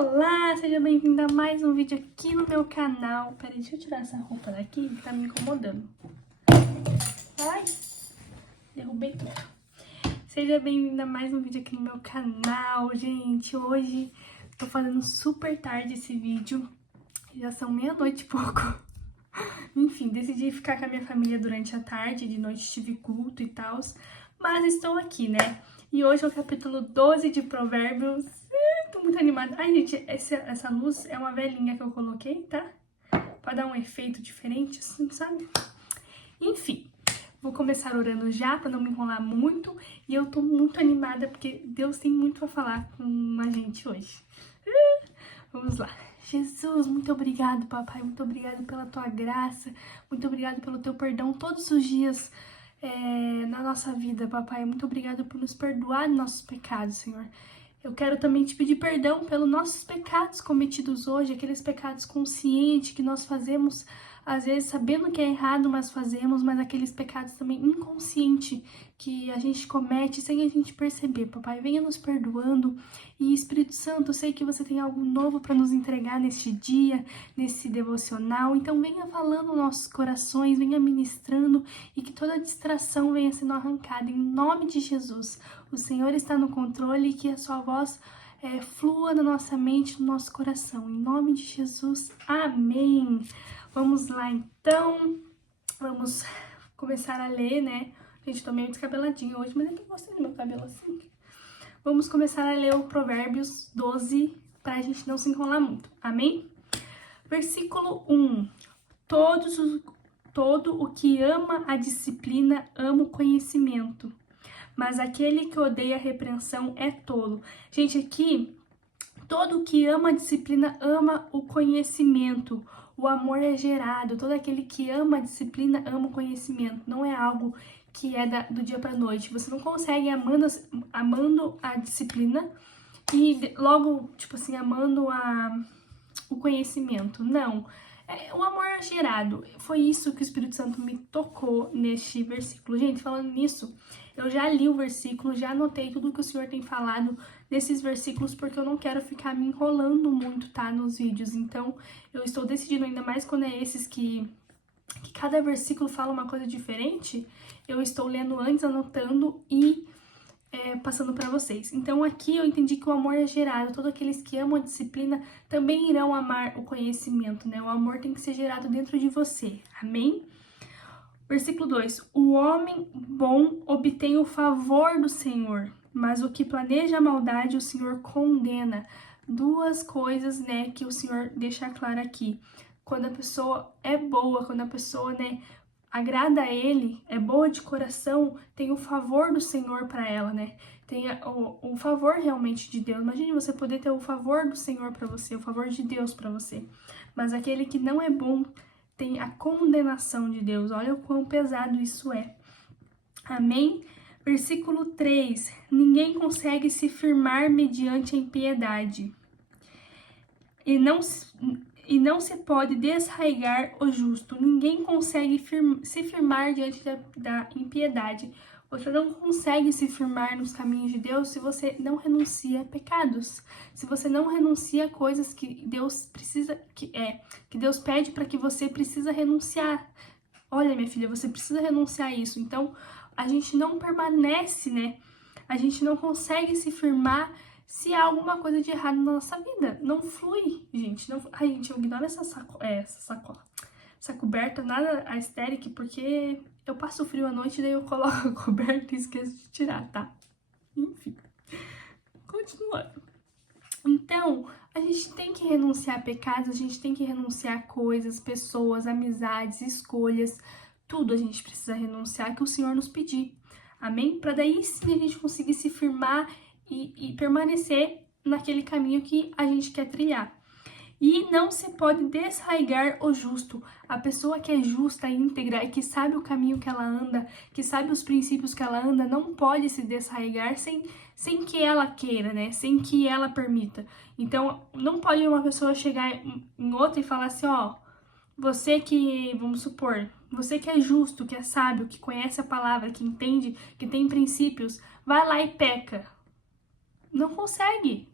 Olá, seja bem-vindo a mais um vídeo aqui no meu canal. Peraí, deixa eu tirar essa roupa daqui que tá me incomodando. Ai, derrubei tudo. Seja bem-vindo a mais um vídeo aqui no meu canal, gente. Hoje tô fazendo super tarde esse vídeo. Já são meia-noite e pouco. Enfim, decidi ficar com a minha família durante a tarde. De noite tive culto e tal. Mas estou aqui, né? E hoje é o capítulo 12 de Provérbios. Tô muito animada. Ai, gente, essa luz é uma velhinha que eu coloquei, tá? Pra dar um efeito diferente, assim, sabe? Enfim, vou começar orando já, pra não me enrolar muito. E eu tô muito animada, porque Deus tem muito pra falar com a gente hoje. Vamos lá. Jesus, muito obrigado, papai. Muito obrigado pela tua graça. Muito obrigado pelo teu perdão todos os dias na nossa vida, papai. Muito obrigado por nos perdoar nossos pecados, Senhor. Eu quero também te pedir perdão pelos nossos pecados cometidos hoje, aqueles pecados conscientes que nós fazemos, às vezes sabendo que é errado, mas fazemos, mas aqueles pecados também inconscientes que a gente comete sem a gente perceber. Papai, venha nos perdoando. E Espírito Santo, eu sei que você tem algo novo para nos entregar neste dia, nesse devocional, então venha falando nos nossos corações, venha ministrando e que toda distração venha sendo arrancada em nome de Jesus. O Senhor está no controle e que a sua voz flua na nossa mente, no nosso coração. Em nome de Jesus, amém. Vamos lá, então. Vamos começar a ler, né? Gente, tô meio descabeladinha hoje, mas é que eu gostei do meu cabelo assim. Vamos começar a ler o Provérbios 12, pra gente não se enrolar muito. Amém? Versículo 1. Todo o que ama a disciplina ama o conhecimento, mas aquele que odeia a repreensão é tolo. Gente, aqui, todo que ama a disciplina ama o conhecimento. O amor é gerado. Todo aquele que ama a disciplina ama o conhecimento. Não é algo que é do dia pra noite. Você não consegue amando a disciplina e logo, tipo assim, amando o conhecimento. Não. O amor é gerado. Foi isso que o Espírito Santo me tocou neste versículo. Gente, falando nisso, eu já li o versículo, já anotei tudo que o Senhor tem falado nesses versículos, porque eu não quero ficar me enrolando muito, tá, nos vídeos. Então, eu estou decidindo, ainda mais quando é esses que cada versículo fala uma coisa diferente, eu estou lendo antes, anotando e passando para vocês. Então aqui eu entendi que o amor é gerado, todos aqueles que amam a disciplina também irão amar o conhecimento, né? O amor tem que ser gerado dentro de você, amém? Versículo 2, o homem bom obtém o favor do Senhor, mas o que planeja a maldade o Senhor condena. Duas coisas, né, que o Senhor deixa claro aqui. Quando a pessoa é boa, quando a pessoa, né, agrada a ele, é boa de coração, tem o favor do Senhor para ela, né? Tem o favor realmente de Deus. Imagine você poder ter o favor do Senhor para você, o favor de Deus para você. Mas aquele que não é bom tem a condenação de Deus. Olha o quão pesado isso é. Amém? Versículo 3. Ninguém consegue se firmar mediante a impiedade. E não se pode desraigar o justo. Ninguém consegue se firmar diante da impiedade. Você não consegue se firmar nos caminhos de Deus se você não renuncia a pecados. Se você não renuncia a coisas que Deus precisa, que Deus pede para que você precisa renunciar. Olha, minha filha, você precisa renunciar a isso. Então, a gente não permanece, né? A gente não consegue se firmar se há alguma coisa de errado na nossa vida. Não flui, gente. Não... Ai, gente, eu ignoro essa coberta, nada aesthetic, porque eu passo frio à noite, daí eu coloco a coberta e esqueço de tirar, tá? Enfim. Continuando. Então, a gente tem que renunciar a pecados, a gente tem que renunciar a coisas, pessoas, amizades, escolhas. Tudo a gente precisa renunciar que o Senhor nos pedir. Amém? Para daí sim a gente conseguir se firmar e permanecer naquele caminho que a gente quer trilhar. E não se pode desraigar o justo. A pessoa que é justa, íntegra e que sabe o caminho que ela anda, que sabe os princípios que ela anda, não pode se desraigar sem que ela queira, né? Sem que ela permita. Então, não pode uma pessoa chegar em outra e falar assim, ó, você que, vamos supor, você que é justo, que é sábio, que conhece a palavra, que entende, que tem princípios, vai lá e peca. não consegue,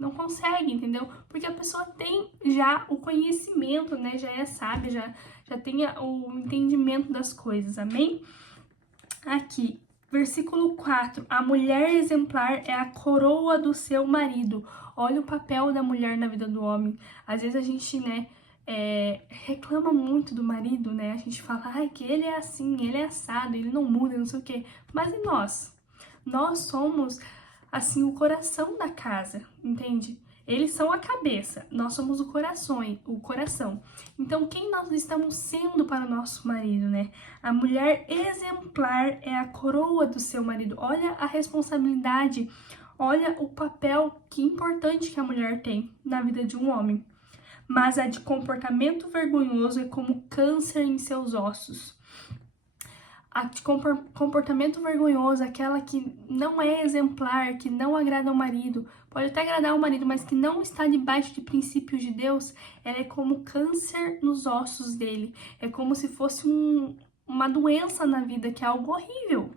entendeu? Porque a pessoa tem já o conhecimento, né? Já é sábia, já tem o entendimento das coisas, amém? Aqui, versículo 4. A mulher exemplar é a coroa do seu marido. Olha o papel da mulher na vida do homem. Às vezes a gente, né, reclama muito do marido, né? A gente fala, ai, que ele é assim, ele é assado, ele não muda, não sei o quê. Mas e nós? Nós somos, assim, o coração da casa, entende? Eles são a cabeça, nós somos o coração. Então, quem nós estamos sendo para o nosso marido, né? A mulher exemplar é a coroa do seu marido. Olha a responsabilidade, olha o papel que importante que a mulher tem na vida de um homem. Mas a de comportamento vergonhoso é como câncer em seus ossos. A de comportamento vergonhoso, aquela que não é exemplar, que não agrada ao marido, pode até agradar ao marido, mas que não está debaixo de princípios de Deus, ela é como câncer nos ossos dele. É como se fosse uma doença na vida, que é algo horrível.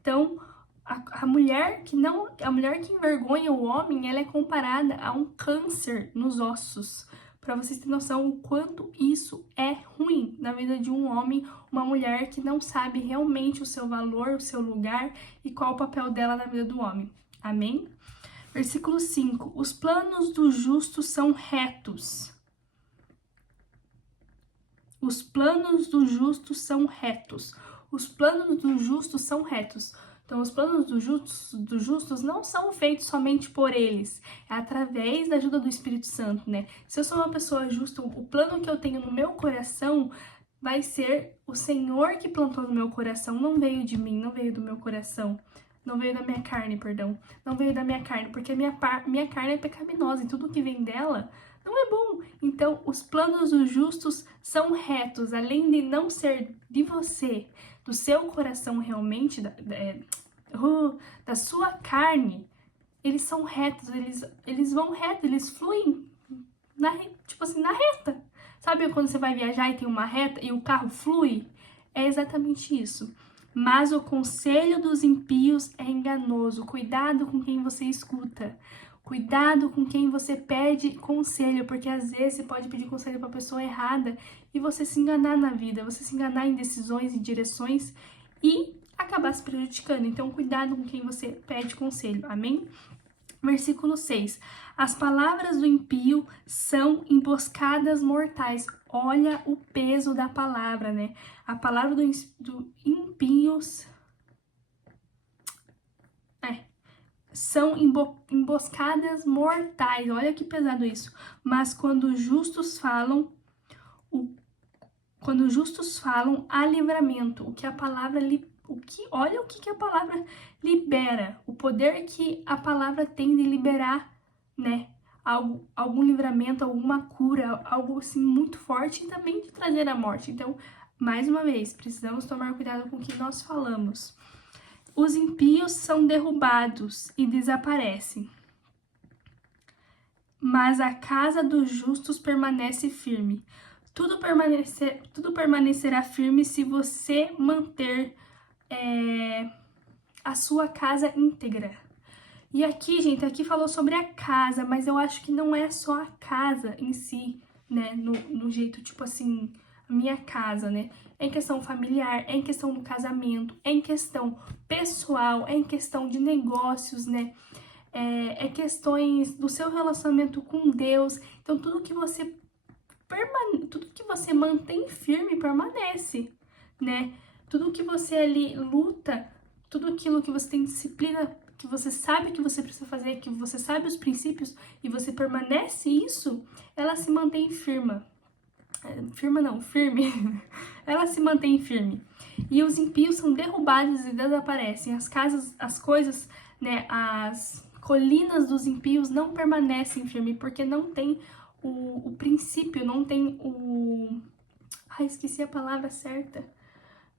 Então, a mulher que envergonha o homem, ela é comparada a um câncer nos ossos. Para vocês terem noção o quanto isso é ruim na vida de um homem, uma mulher que não sabe realmente o seu valor, o seu lugar e qual o papel dela na vida do homem. Amém? Versículo 5. Os planos do justo são retos. Os planos do justo são retos. Os planos do justo são retos. Então, os planos dos justos não são feitos somente por eles, é através da ajuda do Espírito Santo, né? Se eu sou uma pessoa justa, o plano que eu tenho no meu coração vai ser o Senhor que plantou no meu coração, não veio de mim, não veio do meu coração, não veio da minha carne, perdão, não veio da minha carne, porque a minha carne é pecaminosa e tudo que vem dela não é bom. Então, os planos dos justos são retos, além de não ser de você, do seu coração realmente, da sua carne, eles são retos, eles vão reto, eles fluem tipo assim, na reta. Sabe quando você vai viajar e tem uma reta e o carro flui? É exatamente isso. Mas o conselho dos ímpios é enganoso. Cuidado com quem você escuta. Cuidado com quem você pede conselho, porque às vezes você pode pedir conselho para a pessoa errada e você se enganar na vida, você se enganar em decisões e direções e acabar se prejudicando. Então, cuidado com quem você pede conselho. Amém? Versículo 6. As palavras do impio são emboscadas mortais. Olha o peso da palavra, né? A palavra do ímpios são emboscadas mortais. Olha que pesado isso. Mas quando justos falam, há livramento. O que a palavra olha o que a palavra libera, o poder que a palavra tem de liberar, né? Algum livramento, alguma cura, algo assim muito forte e também de trazer a morte. Então, mais uma vez, precisamos tomar cuidado com o que nós falamos. Os ímpios são derrubados e desaparecem, mas a casa dos justos permanece firme. Tudo permanecerá firme se você manter a sua casa íntegra. E aqui, gente, aqui falou sobre a casa, mas eu acho que não é só a casa em si, né? No jeito, tipo assim, a minha casa, né? É em questão familiar, é em questão do casamento, é em questão pessoal, é em questão de negócios, né? É questões do seu relacionamento com Deus. Então, tudo que você mantém firme permanece, né? Tudo que você ali luta, tudo aquilo que você tem disciplina, que você sabe que você precisa fazer, que você sabe os princípios e você permanece isso, ela se mantém firme. Ela se mantém firme. E os ímpios são derrubados e desaparecem. As coisas, né, as colinas dos ímpios não permanecem firmes, porque não tem o princípio, não tem esqueci a palavra certa.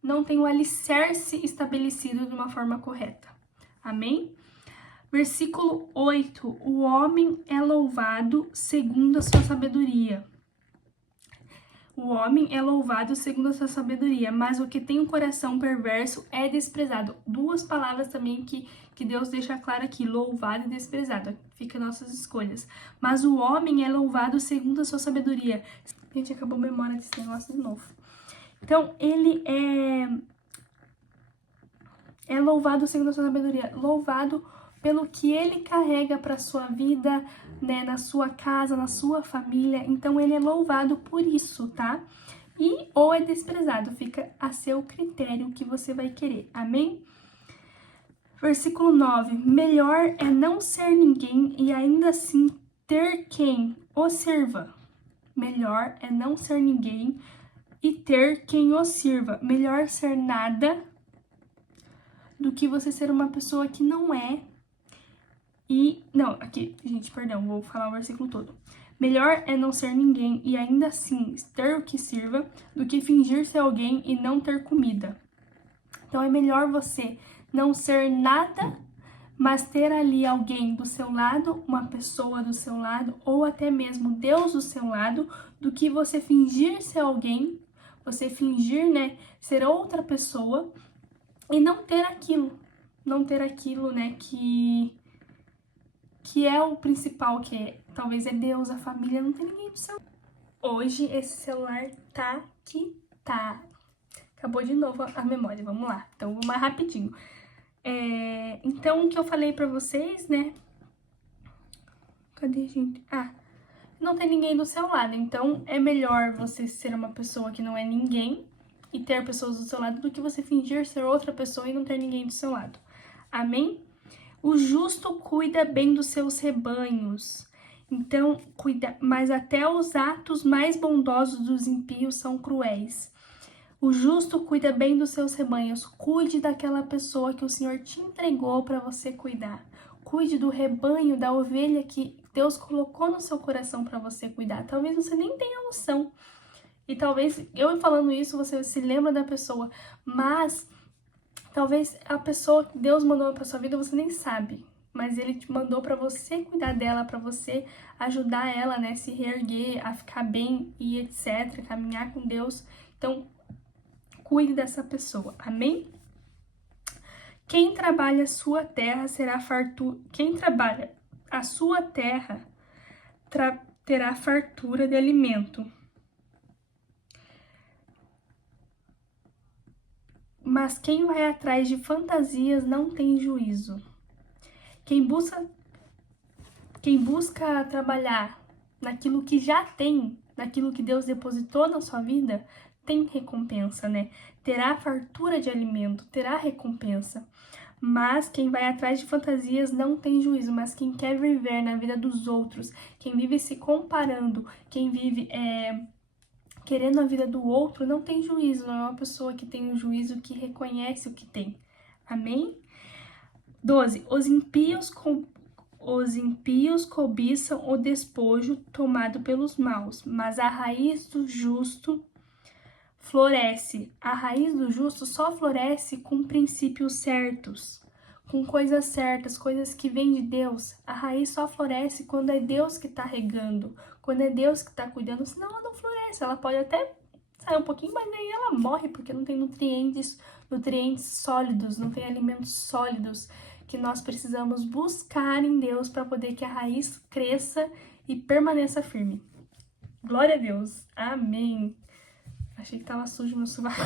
Não tem o alicerce estabelecido de uma forma correta. Amém? Versículo 8. O homem é louvado segundo a sua sabedoria. O homem é louvado segundo a sua sabedoria, mas o que tem um coração perverso é desprezado. Duas palavras também que Deus deixa claro aqui, louvado e desprezado. Fica nossas escolhas. Mas o homem é louvado segundo a sua sabedoria. Gente, acabou a memória desse negócio de novo. Então, ele é louvado segundo a sua sabedoria. Louvado pelo que ele carrega para sua vida, né, na sua casa, na sua família. Então, ele é louvado por isso, tá? Ou é desprezado, fica a seu critério o que você vai querer. Amém? Versículo 9. Melhor é não ser ninguém e ainda assim ter quem o sirva. Melhor é não ser ninguém e ter quem o sirva. Melhor ser nada do que você ser uma pessoa que não é. Não, aqui, gente, perdão, vou falar o versículo todo. Melhor é não ser ninguém e ainda assim ter o que sirva do que fingir ser alguém e não ter comida. Então é melhor você não ser nada, mas ter ali alguém do seu lado, uma pessoa do seu lado, ou até mesmo Deus do seu lado, do que você fingir ser alguém, você fingir, né, ser outra pessoa e não ter aquilo, né, que é o principal, talvez é Deus, a família, não tem ninguém do seu lado. Hoje esse celular tá que tá. Acabou de novo a memória, vamos lá. Então, vou mais rapidinho. Então, o que eu falei pra vocês, né? Cadê, gente? Não tem ninguém do seu lado. Então, é melhor você ser uma pessoa que não é ninguém e ter pessoas do seu lado do que você fingir ser outra pessoa e não ter ninguém do seu lado. Amém? O justo cuida bem dos seus rebanhos. Então, cuida, mas até os atos mais bondosos dos ímpios são cruéis. O justo cuida bem dos seus rebanhos. Cuide daquela pessoa que o Senhor te entregou para você cuidar. Cuide do rebanho, da ovelha que Deus colocou no seu coração para você cuidar. Talvez você nem tenha noção. E talvez eu falando isso você se lembra da pessoa, mas talvez a pessoa que Deus mandou para sua vida você nem sabe, mas ele te mandou para você cuidar dela, para você ajudar ela, né, se reerguer, a ficar bem e etc, caminhar com Deus. Então, cuide dessa pessoa. Amém? Quem trabalha a sua terra será fartura. Quem trabalha a sua terra terá fartura de alimento. Mas quem vai atrás de fantasias não tem juízo. Quem busca trabalhar naquilo que já tem, naquilo que Deus depositou na sua vida, tem recompensa, né? Terá fartura de alimento, terá recompensa. Mas quem vai atrás de fantasias não tem juízo, mas quem quer viver na vida dos outros, quem vive se comparando, quem vive querendo a vida do outro, não tem juízo, não é uma pessoa que tem um juízo que reconhece o que tem. Amém? 12. Os ímpios cobiçam o despojo tomado pelos maus, mas a raiz do justo floresce. A raiz do justo só floresce com princípios certos, com coisas certas, coisas que vêm de Deus. A raiz só floresce quando é Deus que está regando, quando é Deus que está cuidando, senão ela não floresce. Ela pode até sair um pouquinho, mas aí ela morre porque não tem nutrientes sólidos, não tem alimentos sólidos que nós precisamos buscar em Deus para poder que a raiz cresça e permaneça firme. Glória a Deus. Amém. Achei que tava sujo meu sovaco.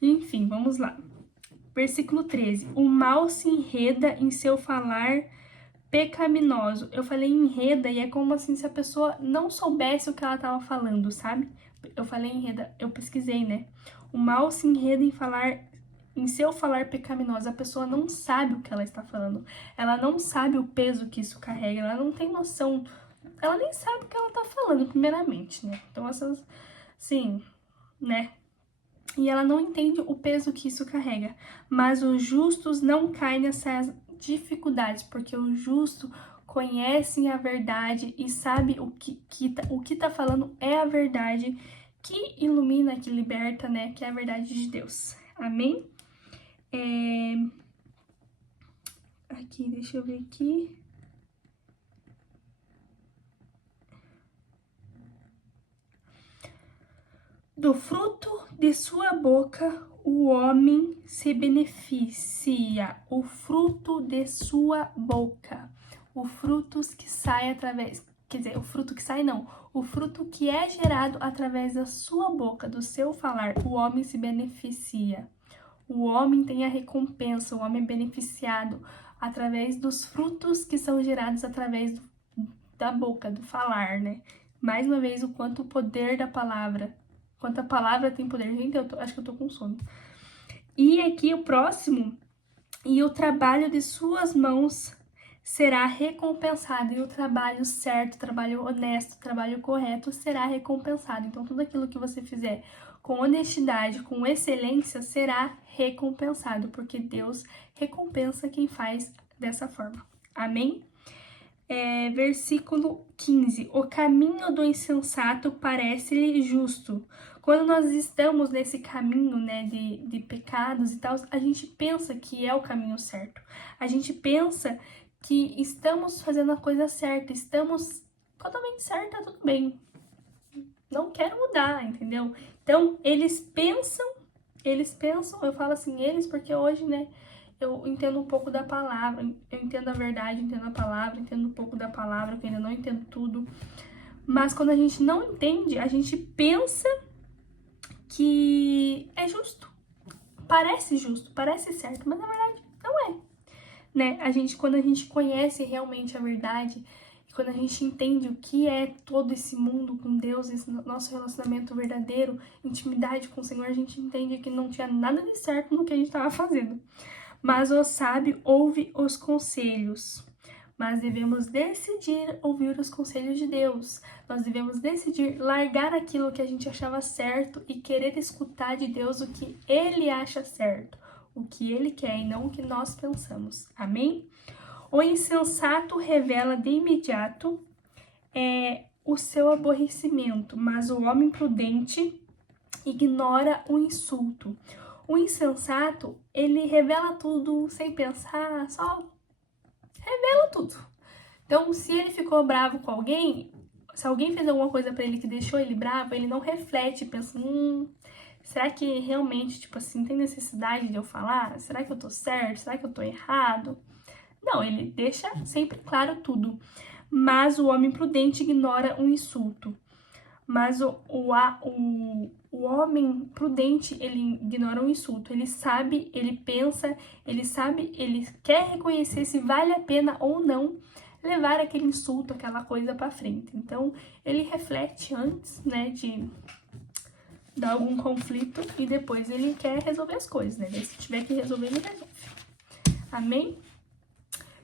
Enfim, vamos lá. Versículo 13. O mal se enreda em seu falar pecaminoso. Eu falei enreda e é como assim se a pessoa não soubesse o que ela tava falando, sabe? Eu falei enreda, eu pesquisei, né? O mal se enreda em seu falar pecaminoso. A pessoa não sabe o que ela está falando. Ela não sabe o peso que isso carrega. Ela não tem noção. Ela nem sabe o que ela tá falando, primeiramente, né? Então, essas, sim, né? E ela não entende o peso que isso carrega. Mas os justos não caem nessas dificuldades, porque os justos conhecem a verdade e sabe o que tá falando é a verdade que ilumina, que liberta, né? Que é a verdade de Deus. Amém? Aqui, deixa eu ver aqui. Do fruto de sua boca o homem se beneficia. O fruto de sua boca. O fruto que sai através... Quer dizer, o fruto que sai não. O fruto que é gerado através da sua boca, do seu falar. O homem se beneficia. O homem tem a recompensa, o homem é beneficiado através dos frutos que são gerados através da boca, do falar, né? Mais uma vez, o quanto o poder da palavra, quanto a palavra tem poder. Gente, acho que eu tô com sono. E aqui o próximo, e o trabalho de suas mãos será recompensado. E o trabalho certo, o trabalho honesto, o trabalho correto será recompensado. Então, tudo aquilo que você fizer com honestidade, com excelência, será recompensado, porque Deus recompensa quem faz dessa forma. Amém? Versículo 15. O caminho do insensato parece-lhe justo. Quando nós estamos nesse caminho, né, de pecados e tal, a gente pensa que é o caminho certo. A gente pensa que estamos fazendo a coisa certa, estamos totalmente certa, tudo bem. Não quero mudar, entendeu? Então, eles pensam, eu falo assim, eles, porque hoje, né, eu entendo um pouco da palavra, eu entendo a verdade, entendo a palavra, entendo um pouco da palavra, que ainda não entendo tudo. Mas quando a gente não entende, a gente pensa que é justo. Parece justo, parece certo, mas na verdade não é. Né? Quando a gente conhece realmente a verdade, quando a gente entende o que é todo esse mundo com Deus, esse nosso relacionamento verdadeiro, intimidade com o Senhor, a gente entende que não tinha nada de certo no que a gente estava fazendo. Mas o sábio ouve os conselhos. Mas devemos decidir ouvir os conselhos de Deus. Nós devemos decidir largar aquilo que a gente achava certo e querer escutar de Deus o que Ele acha certo, o que Ele quer e não o que nós pensamos. Amém? O insensato revela de imediato o seu aborrecimento, mas o homem prudente ignora o insulto. O insensato, ele revela tudo sem pensar, só revela tudo. Então, se ele ficou bravo com alguém, se alguém fez alguma coisa pra ele que deixou ele bravo, ele não reflete, pensa, será que realmente, tipo assim, tem necessidade de eu falar? Será que eu tô certo? Será que eu tô errado? Não, ele deixa sempre claro tudo. Mas o homem prudente ignora um insulto. Mas o homem prudente, ele ignora um insulto. Ele sabe, ele pensa, ele sabe, ele quer reconhecer se vale a pena ou não levar aquele insulto, aquela coisa pra frente. Então, ele reflete antes, né, de dar algum conflito e depois ele quer resolver as coisas, né? Se tiver que resolver, ele resolve. Amém?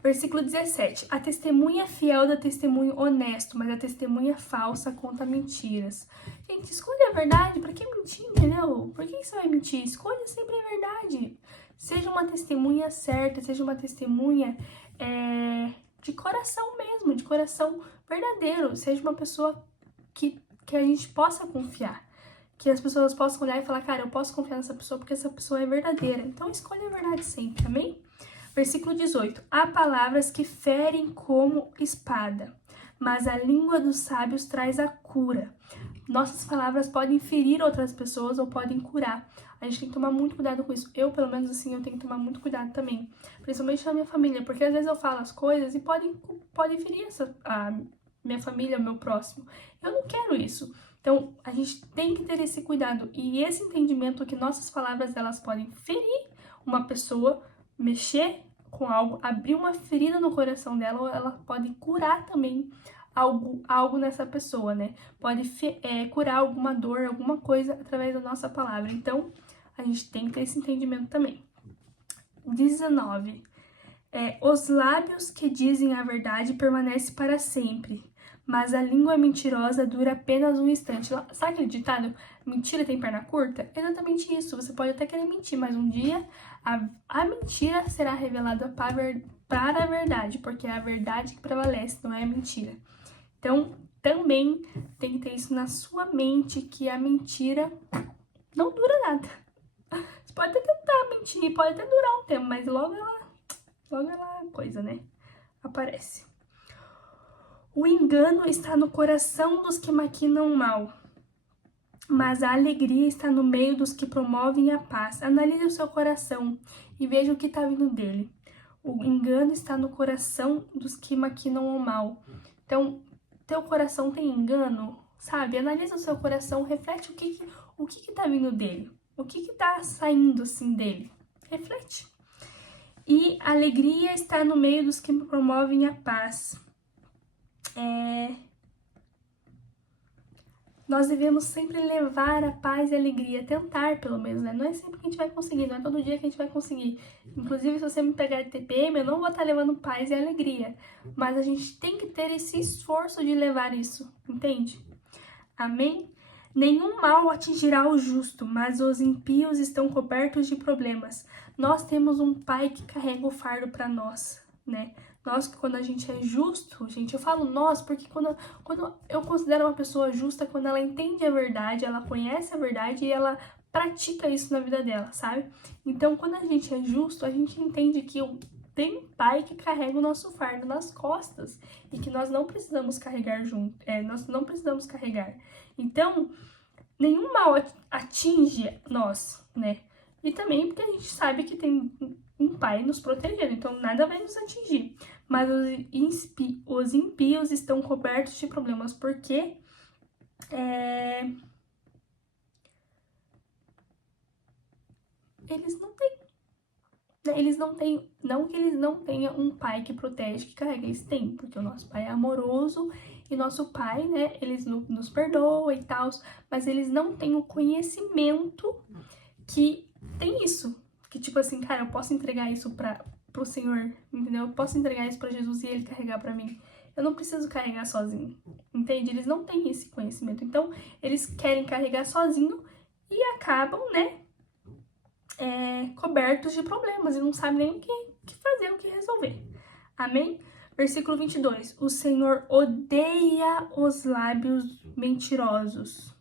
Versículo 17. A testemunha fiel dá testemunho honesto, mas a testemunha falsa conta mentiras. Gente, escolha a verdade. Pra que mentir, entendeu? Por que você vai mentir? Escolha sempre a verdade. Seja uma testemunha certa, seja uma testemunha de coração mesmo, de coração verdadeiro. Seja uma pessoa que a gente possa confiar. Que as pessoas possam olhar e falar, cara, eu posso confiar nessa pessoa porque essa pessoa é verdadeira. Então, escolha a verdade sempre, amém? Versículo 18. Há palavras que ferem como espada, mas a língua dos sábios traz a cura. Nossas palavras podem ferir outras pessoas ou podem curar. A gente tem que tomar muito cuidado com isso. Eu, pelo menos assim, eu tenho que tomar muito cuidado também. Principalmente na minha família, porque às vezes eu falo as coisas e podem ferir a minha família, o meu próximo. Eu não quero isso. Então, a gente tem que ter esse cuidado e esse entendimento que nossas palavras, elas podem ferir uma pessoa, mexer com algo, abrir uma ferida no coração dela, ou ela pode curar também algo nessa pessoa, né? Pode curar alguma dor, alguma coisa através da nossa palavra. Então, a gente tem que ter esse entendimento também. 19. Os lábios que dizem a verdade permanecem para sempre, mas a língua mentirosa dura apenas um instante. Sabe aquele ditado? Mentira tem perna curta? É exatamente isso. Você pode até querer mentir, mas um dia a mentira será revelada para a verdade, porque é a verdade que prevalece, não é a mentira. Então, também tem que ter isso na sua mente, que a mentira não dura nada. Você pode até tentar mentir, pode até durar um tempo, mas logo ela coisa, né? Aparece. O engano está no coração dos que maquinam mal, mas a alegria está no meio dos que promovem a paz. Analise o seu coração e veja o que está vindo dele. O engano está no coração dos que maquinam o mal. Então, teu coração tem engano, sabe? Analisa o seu coração, reflete o que tá vindo dele. O que tá saindo, assim, dele. Reflete. E a alegria está no meio dos que promovem a paz. Nós devemos sempre levar a paz e a alegria, tentar pelo menos, né? Não é sempre que a gente vai conseguir, não é todo dia que a gente vai conseguir. Inclusive, se você me pegar de TPM, eu não vou estar levando paz e alegria. Mas a gente tem que ter esse esforço de levar isso, entende? Amém? Nenhum mal atingirá o justo, mas os ímpios estão cobertos de problemas. Nós temos um Pai que carrega o fardo para nós, né? Nós, quando a gente é justo, gente, eu falo nós porque quando eu considero uma pessoa justa, quando ela entende a verdade, ela conhece a verdade e ela pratica isso na vida dela, sabe? Então, quando a gente é justo, a gente entende que tem um Pai que carrega o nosso fardo nas costas e que nós não precisamos carregar junto, nós não precisamos carregar. Então, nenhum mal atinge nós, né? E também porque a gente sabe que tem um Pai nos protegendo, então nada vai nos atingir. Mas os ímpios estão cobertos de problemas, porque não que eles não tenham um Pai que protege, que carrega, eles têm, porque o nosso Pai é amoroso e nosso Pai, né, eles nos perdoa e tal, mas eles não têm o conhecimento que tem isso, que tipo assim, cara, eu posso entregar isso pro Senhor, entendeu? Eu posso entregar isso pra Jesus e Ele carregar pra mim. Eu não preciso carregar sozinho, entende? Eles não têm esse conhecimento, então eles querem carregar sozinho e acabam, né, cobertos de problemas e não sabem nem o que fazer, o que resolver. Amém? Versículo 22. O Senhor odeia os lábios mentirosos,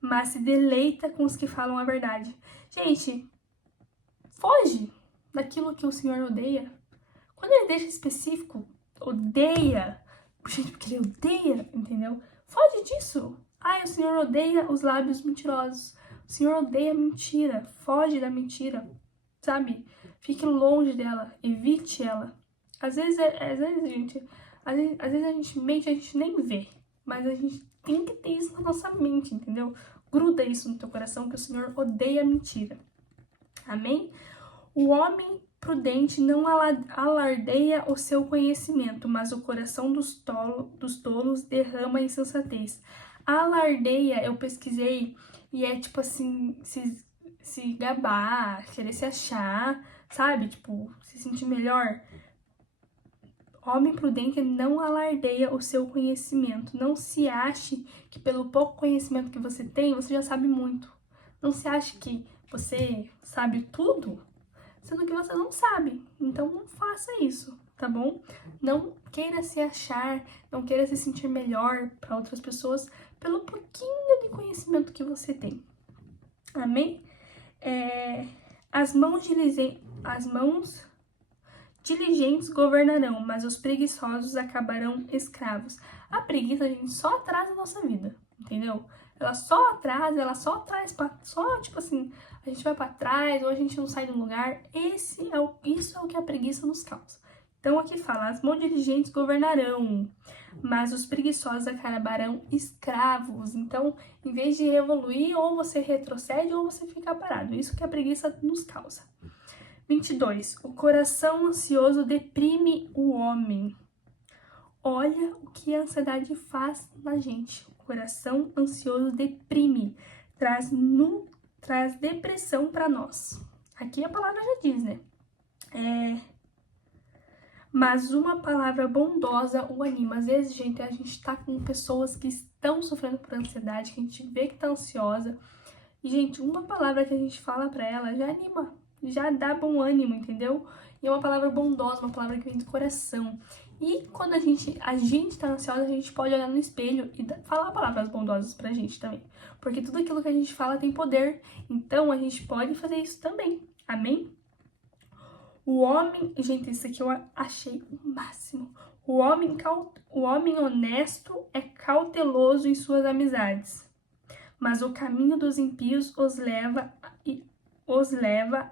mas se deleita com os que falam a verdade. Gente, foge daquilo que o Senhor odeia. Quando ele deixa específico, odeia, gente, porque ele odeia, entendeu? Foge disso. Ai, o Senhor odeia os lábios mentirosos. O Senhor odeia a mentira. Foge da mentira, sabe? Fique longe dela, evite ela. Às vezes, gente, às vezes a gente mente, a gente nem vê. Mas a gente tem que ter isso na nossa mente, entendeu? Gruda isso no teu coração, que o Senhor odeia a mentira. Amém? O homem prudente não alardeia o seu conhecimento, mas o coração dos tolos derrama a insensatez. Alardeia, eu pesquisei, e é tipo assim, se gabar, querer se achar, sabe? Tipo, se sentir melhor. Homem prudente não alardeia o seu conhecimento. Não se ache que pelo pouco conhecimento que você tem, você já sabe muito. Não se ache que você sabe tudo, sendo que você não sabe. Então não faça isso, tá bom? Não queira se achar, não queira se sentir melhor para outras pessoas pelo pouquinho de conhecimento que você tem. Amém? As mãos diligentes governarão, mas os preguiçosos acabarão escravos. A preguiça, a gente, só atrasa a nossa vida, entendeu? Ela só traz, só tipo assim, a gente vai pra trás ou a gente não sai do lugar. Isso é o que a preguiça nos causa. Então aqui fala, as mãos diligentes governarão, mas os preguiçosos acabarão escravos. Então, em vez de evoluir, ou você retrocede ou você fica parado. Isso que a preguiça nos causa. 22. O coração ansioso deprime o homem. Olha o que a ansiedade faz na gente. O coração ansioso deprime, traz depressão para nós. Aqui a palavra já diz, né? Mas uma palavra bondosa o anima. Às vezes, gente, a gente tá com pessoas que estão sofrendo por ansiedade, que a gente vê que tá ansiosa. E, gente, uma palavra que a gente fala pra ela já anima, já dá bom ânimo, entendeu? E é uma palavra bondosa, uma palavra que vem do coração. E quando a gente tá ansiosa, a gente pode olhar no espelho e falar palavras bondosas pra gente também. Porque tudo aquilo que a gente fala tem poder. Então, a gente pode fazer isso também. Amém? O homem... Gente, isso aqui eu achei o máximo. O homem honesto é cauteloso em suas amizades, mas o caminho dos ímpios os leva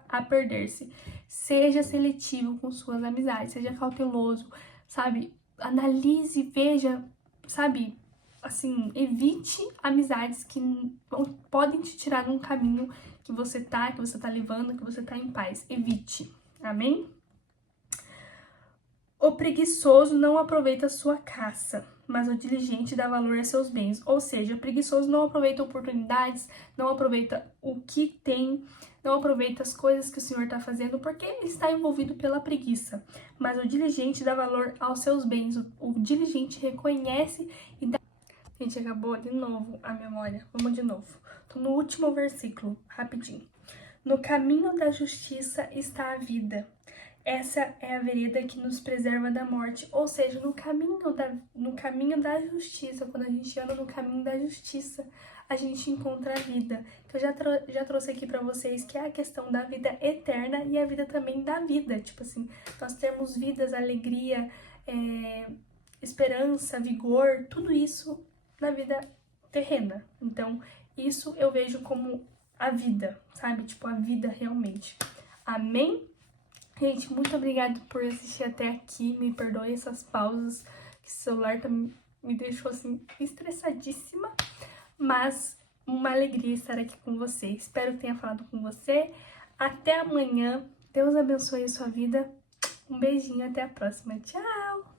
a perder-se. Seja seletivo com suas amizades, seja cauteloso, sabe? Analise, veja, sabe? Assim, evite amizades que podem te tirar de um caminho que você tá levando, que você tá em paz. Evite. Amém? O preguiçoso não aproveita a sua caça, mas o diligente dá valor a seus bens. Ou seja, o preguiçoso não aproveita oportunidades, não aproveita o que tem, não aproveita as coisas que o Senhor está fazendo, porque ele está envolvido pela preguiça. Mas o diligente dá valor aos seus bens. O diligente reconhece e dá... Gente, acabou de novo a memória. Vamos de novo. Tô no último versículo, rapidinho. No caminho da justiça está a vida. Essa é a vereda que nos preserva da morte. Ou seja, no caminho da justiça, quando a gente anda no caminho da justiça, a gente encontra a vida. Que eu já trouxe aqui pra vocês, que é a questão da vida eterna e a vida também da vida. Tipo assim, nós temos vidas, alegria, esperança, vigor, tudo isso na vida terrena. Então, isso eu vejo como a vida, sabe? Tipo, a vida realmente. Amém? Gente, muito obrigada por assistir até aqui. Me perdoe essas pausas, que o celular me deixou assim estressadíssima. Mas uma alegria estar aqui com você. Espero que tenha falado com você. Até amanhã. Deus abençoe a sua vida. Um beijinho, até a próxima. Tchau!